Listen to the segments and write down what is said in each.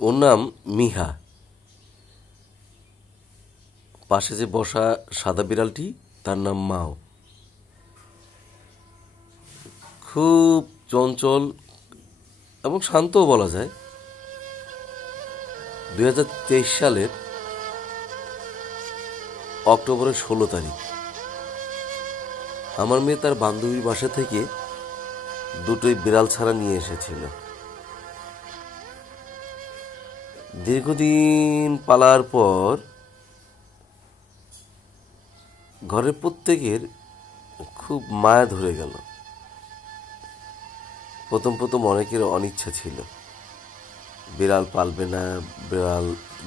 ওর নাম মিহা। পাশে যে বসা সাদা বিড়ালটি তার নাম মাও। খুব চঞ্চল এবং শান্তও বলা যায়। 2023 সালের অক্টোবরের 16 তারিখ আমার মেয়ে তার বান্ধবীর বাসা থেকে দুটোই বিড়াল ছাড়া নিয়ে এসেছিল। দীর্ঘদিন পালার পর ঘরের প্রত্যেকের খুব মায়া ধরে গেল। প্রথম প্রথম অনেকের অনিচ্ছা ছিল, বিড়াল পালবে না, বিড়াল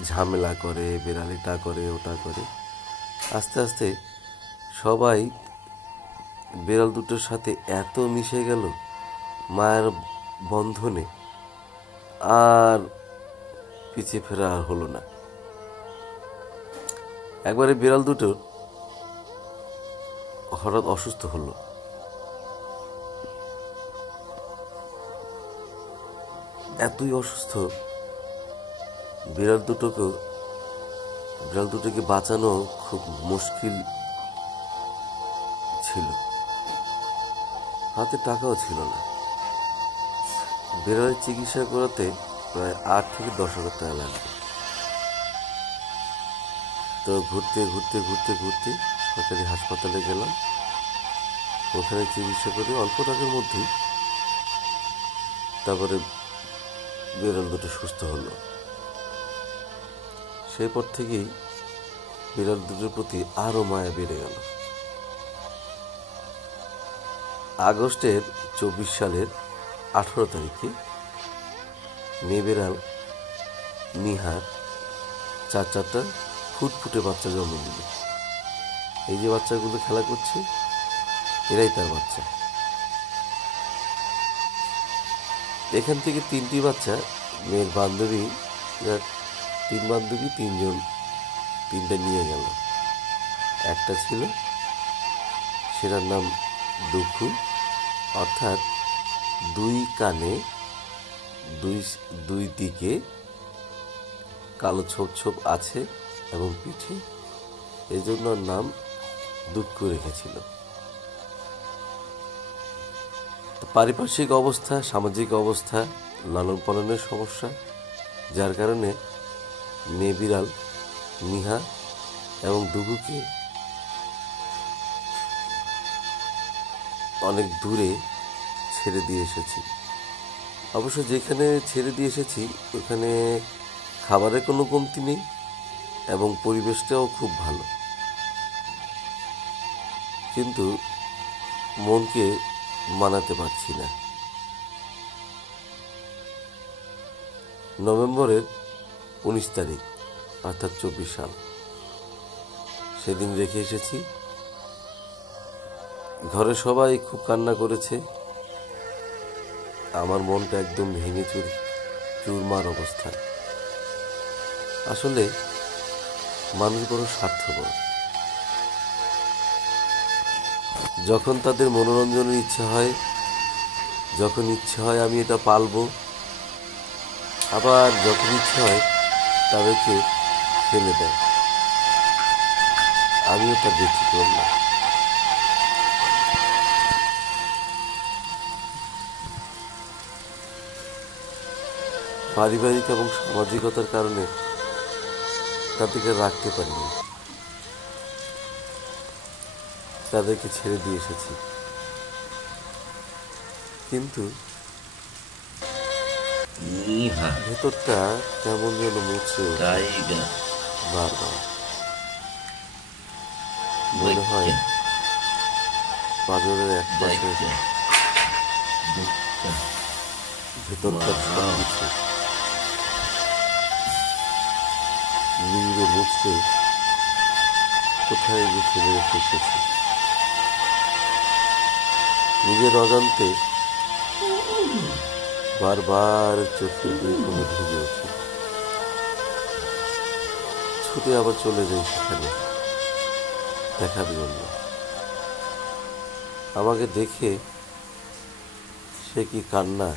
ঝামেলা করে, বিড়াল এটা করে ওটা করে। আস্তে আস্তে সবাই বিড়াল দুটোর সাথে এত মিশে গেল মায়ের বন্ধনে, আর পিছিয়ে ফেরা আর হলো না। একবারে বিড়াল দুটো হঠাৎ অসুস্থ হলো। এতই অসুস্থ, বিড়াল দুটোকে বাঁচানো খুব মুশকিল ছিল। হাতে টাকাও ছিল না। বিড়ালের চিকিৎসা করাতে প্রায় 8 থেকে 10 হাজার টাকা লাগবে। তো ঘুরতে সরকারি হাসপাতালে গেলাম। ওখানে চিকিৎসা করে অল্প টাকার মধ্যেই তারপরে বিড়াল দুটো সুস্থ হলো। সেই পর থেকেই বিড়াল দুটোর প্রতি আরো মায়া বেড়ে গেল। আগস্টের 24 সালের 18 তারিখে মেয়ে বিড়াল নিহার চারটা ফুটফুটে বাচ্চা জন্ম দিল। এই যে বাচ্চাগুলো খেলা করছে, এরাই তার বাচ্চা। এখান থেকে 3টি বাচ্চা মেয়ের বান্ধবী, 3 বান্ধবী 3টা নিয়ে গেল। একটা ছিল, সেটার নাম দুঃখু, অর্থাৎ 2 কানে 2 দিকে কালো ছোপ ছোপ আছে এবং পিঠে, এই জন্য নাম দুঃখু রেখেছিল। পারিপার্শ্বিক অবস্থা, সামাজিক অবস্থা, লালন পালনের সমস্যা, যার কারণে মেয়ে বিড়াল নিহা এবং দুগুকে অনেক দূরে ছেড়ে দিয়ে এসেছি। অবশ্য যেখানে ছেড়ে দিয়ে এসেছি ওখানে খাবারের কোনো কমতি নেই এবং পরিবেশটাও খুব ভালো, কিন্তু মনকে মানাতে পারছি না। নভেম্বরের 19 তারিখ অর্থাৎ 24 সাল, সেদিন রেখে এসেছি। ঘরে সবাই খুব কান্না করেছে। আমার মনটা একদম ভেঙে চুরমার অবস্থা। আসলে মানুষ বড় স্বার্থপর। যখন তাদের মনোরঞ্জনের ইচ্ছা হয়, যখন ইচ্ছা হয় আমি এটা পালবো, আবার যখন ইচ্ছা হয় তাদেরকে ফেলে দেয়। আমিও তার ব্যতিক্রম না। পারিবারিক এবং সামাজিকতার কারণে তাদেরকে রাখতে পারিনি, তাদেরকে ছেড়ে দিয়ে এসেছি। কিন্তু ভেতরটা কেমন যেন মুছে বারবার। মনে হয় পাঁজরের এক পাশে ভেতরটা সবকিছু নিংড়ে মুছতে কোথায় যে ফেলে রেখে এসেছি। নিজের অজান্তে বারবার চোখের দুই কোণে ভিজে ওঠে। ছুটে আবার চলে যাই সেখানে দেখার জন্য। আমাকে দেখে সে কি কান্না!